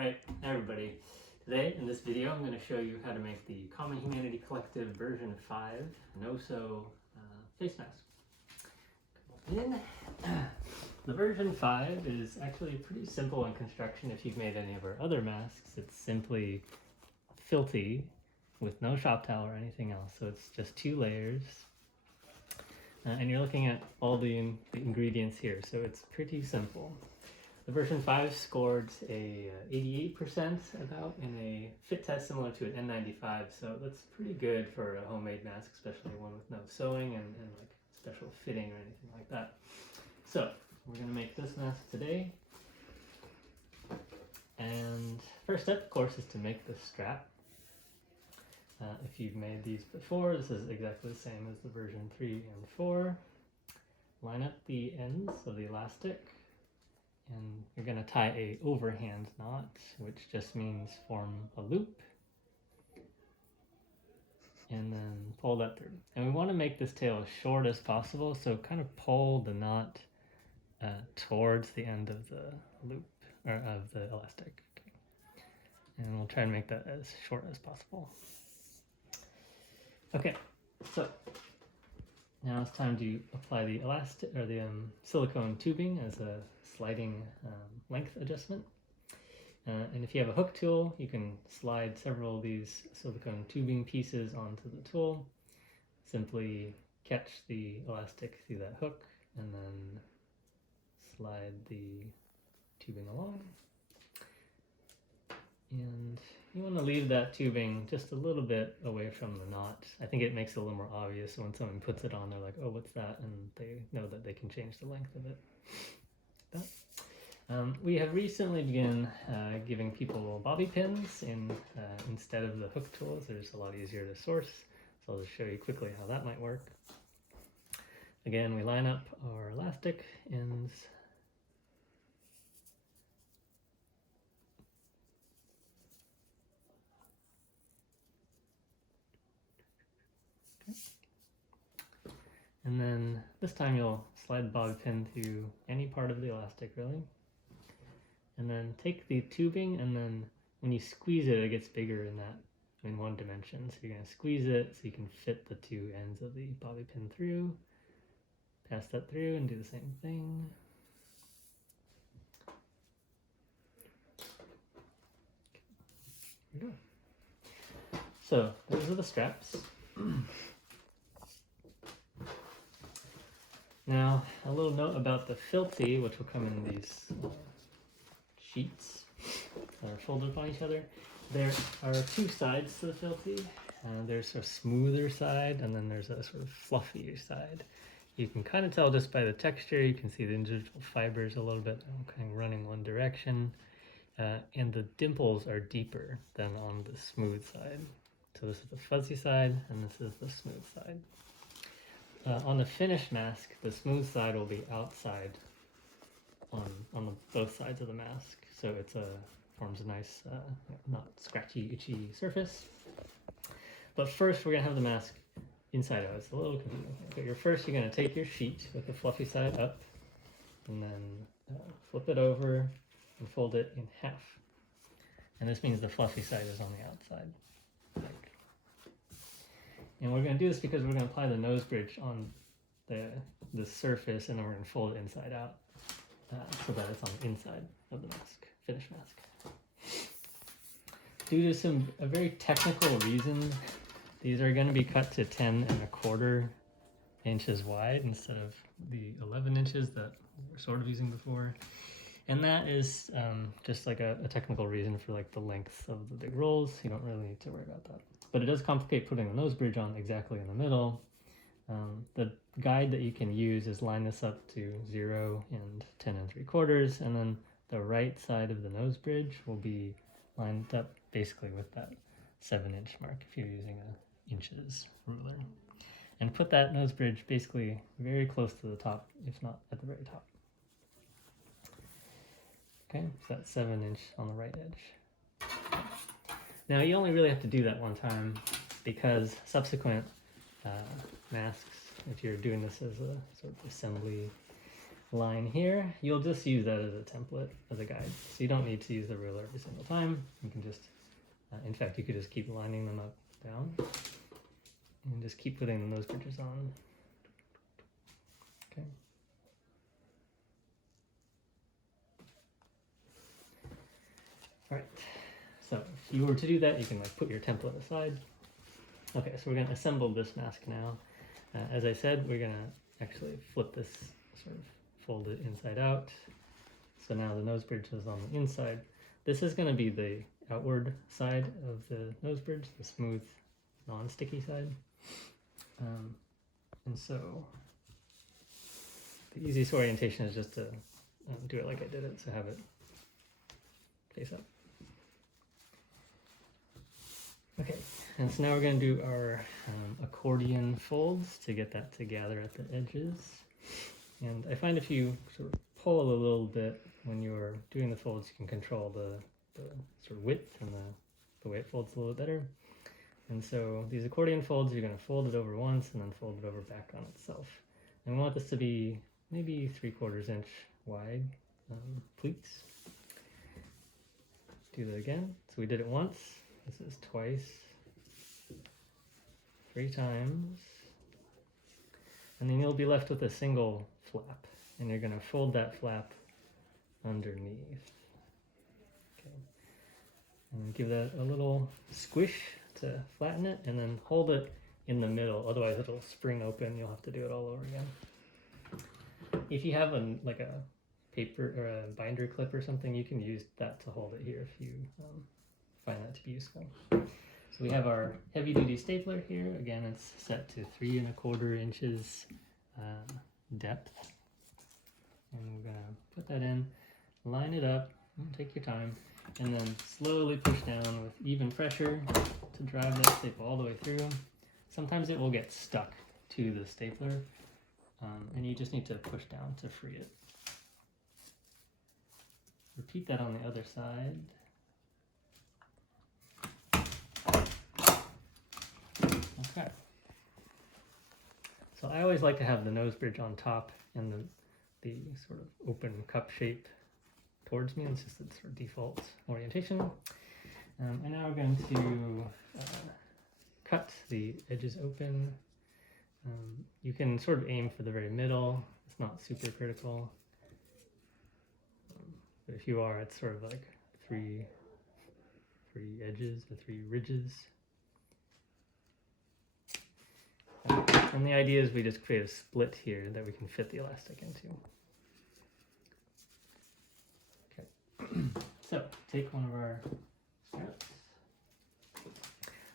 Alright, everybody. Today, in this video, I'm going to show you how to make the Common Humanity Collective version 5 no-sew face mask. The version 5 is actually pretty simple in construction if you've made any of our other masks. It's simply filthy with no shop towel or anything else, so it's just 2 layers. And you're looking at all the ingredients here, so it's pretty simple. The version 5 scored a 88% about in a fit test similar to an N95, so that's pretty good for a homemade mask, especially one with no sewing and like special fitting or anything like that. So we're going to make this mask today. And first step, of course, is to make the strap. If you've made these before, this is exactly the same as the version 3 and 4. Line up the ends of the elastic. And you're going to tie a overhand knot, which just means form a loop. And then pull that through. And we want to make this tail as short as possible, so kind of pull the knot towards the end of the loop, or of the elastic. Okay. And we'll try and make that as short as possible. Okay, so now it's time to apply the elastic or the silicone tubing as a sliding length adjustment. And if you have a hook tool, you can slide several of these silicone tubing pieces onto the tool. Simply catch the elastic through that hook and then slide the tubing along. And you want to leave that tubing just a little bit away from the knot. I think it makes it a little more obvious when someone puts it on, they're like, oh, what's that? And they know that they can change the length of it. We have recently begun giving people bobby pins instead of the hook tools. They're just a lot easier to source. So I'll just show you quickly how that might work. Again, we line up our elastic ends. And then this time you'll slide the bobby pin through any part of the elastic, really. And then take the tubing, and then when you squeeze it, it gets bigger in one dimension. So you're going to squeeze it so you can fit the 2 ends of the bobby pin through. Pass that through and do the same thing. There we go. So those are the straps. Now, a little note about the filthy, which will come in these sheets that are folded upon each other. There are 2 sides to the filthy. There's a smoother side, and then there's a sort of fluffier side. You can kind of tell just by the texture. You can see the individual fibers a little bit kind of running one direction. And the dimples are deeper than on the smooth side. So this is the fuzzy side, and this is the smooth side. On the finished mask, the smooth side will be outside on both sides of the mask, so it forms a nice, not scratchy, itchy surface. But first, we're going to have the mask inside out. It's a little confusing. Okay, first, you're going to take your sheet with the fluffy side up, and then flip it over and fold it in half. And this means the fluffy side is on the outside. And we're going to do this because we're going to apply the nose bridge on the surface, and then we're going to fold it inside out so that it's on the inside of the mask, finished mask. Due to a very technical reason, these are going to be cut to 10¼ inches wide instead of the 11 inches that we're sort of using before. And that is just like a technical reason for like the length of the big rolls. You don't really need to worry about that. But it does complicate putting the nose bridge on exactly in the middle. The guide that you can use is line this up to 0 and 10¾ and then the right side of the nose bridge will be lined up basically with that 7-inch mark if you're using a inches ruler. And put that nose bridge basically very close to the top, if not at the very top. Okay, so that's 7-inch on the right edge. Now you only really have to do that one time because subsequent masks, if you're doing this as a sort of assembly line here, you'll just use that as a template, as a guide. So you don't need to use the ruler every single time. You can just, in fact, you could just keep lining them up down and just keep putting the nose bridges on. Okay. All right. So if you were to do that, you can like put your template aside. Okay, so we're going to assemble this mask now. As I said, we're going to actually flip this, sort of fold it inside out. So now the nose bridge is on the inside. This is going to be the outward side of the nose bridge, the smooth, non-sticky side. And so the easiest orientation is just to do it like I did it, so have it face up. Okay, and so now we're going to do our accordion folds to get that to gather at the edges. And I find if you sort of pull a little bit when you're doing the folds, you can control the sort of width and the way it folds a little bit better. And so these accordion folds, you're going to fold it over once and then fold it over back on itself. And we want this to be maybe 3/4 inch wide pleats. Do that again. So we did it once. This is twice, 3 times, and then you'll be left with a single flap, and you're going to fold that flap underneath. Okay, and give that a little squish to flatten it, and then hold it in the middle, otherwise it'll spring open. You'll have to do it all over again. If you have like a paper or a binder clip or something, you can use that to hold it here if you find that to be useful. So we have our heavy duty stapler here. Again, it's set to 3 1/4 inches depth. And we're gonna put that in, line it up, take your time, and then slowly push down with even pressure to drive that staple all the way through. Sometimes it will get stuck to the stapler, and you just need to push down to free it. Repeat that on the other side. Okay. So I always like to have the nose bridge on top and the sort of open cup shape towards me. It's just its sort of default orientation. And now we're going to cut the edges open. You can sort of aim for the very middle. It's not super critical. But if you are, it's sort of like three edges or 3 ridges. And the idea is we just create a split here that we can fit the elastic into. Okay, so take one of our straps.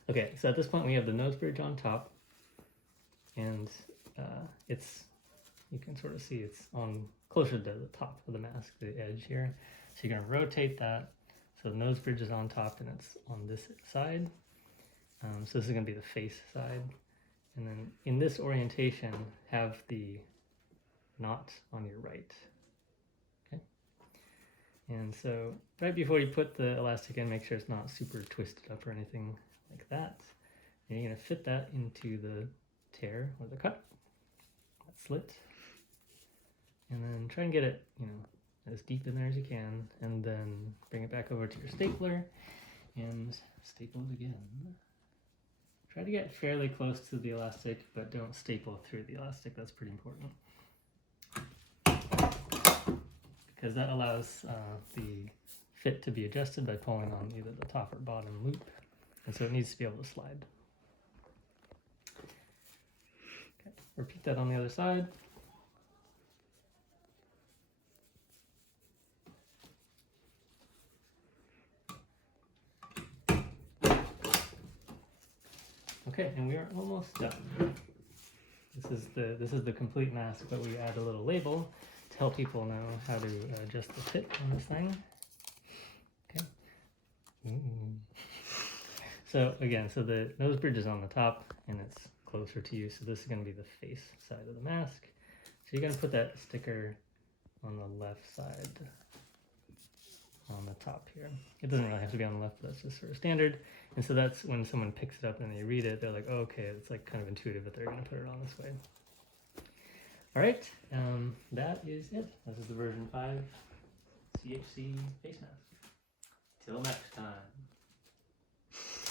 Okay, so at this point we have the nose bridge on top, and you can sort of see it's on closer to the top of the mask, the edge here. So you're going to rotate that so the nose bridge is on top and it's on this side. So this is going to be the face side. And then in this orientation, have the knot on your right. Okay. And so right before you put the elastic in, make sure it's not super twisted up or anything like that. And you're going to fit that into the tear or the cut, that slit. And then try and get it, as deep in there as you can. And then bring it back over to your stapler and staple it again. Try to get fairly close to the elastic, but don't staple through the elastic. That's pretty important. Because that allows the fit to be adjusted by pulling on either the top or bottom loop. And so it needs to be able to slide. Okay, repeat that on the other side. Okay, and we are almost done. This is the complete mask, but we add a little label to help people know how to adjust the fit on this thing. Okay. So again, so the nose bridge is on the top and it's closer to you, so this is going to be the face side of the mask. So you're going to put that sticker on the left side on the top here. It doesn't really have to be on the left, but that's just sort of standard. And so that's when someone picks it up and they read it, they're like, oh, okay, it's like kind of intuitive that they're going to put it on this way. All right, that is it. This is the version 5 CHC face mask. Till next time.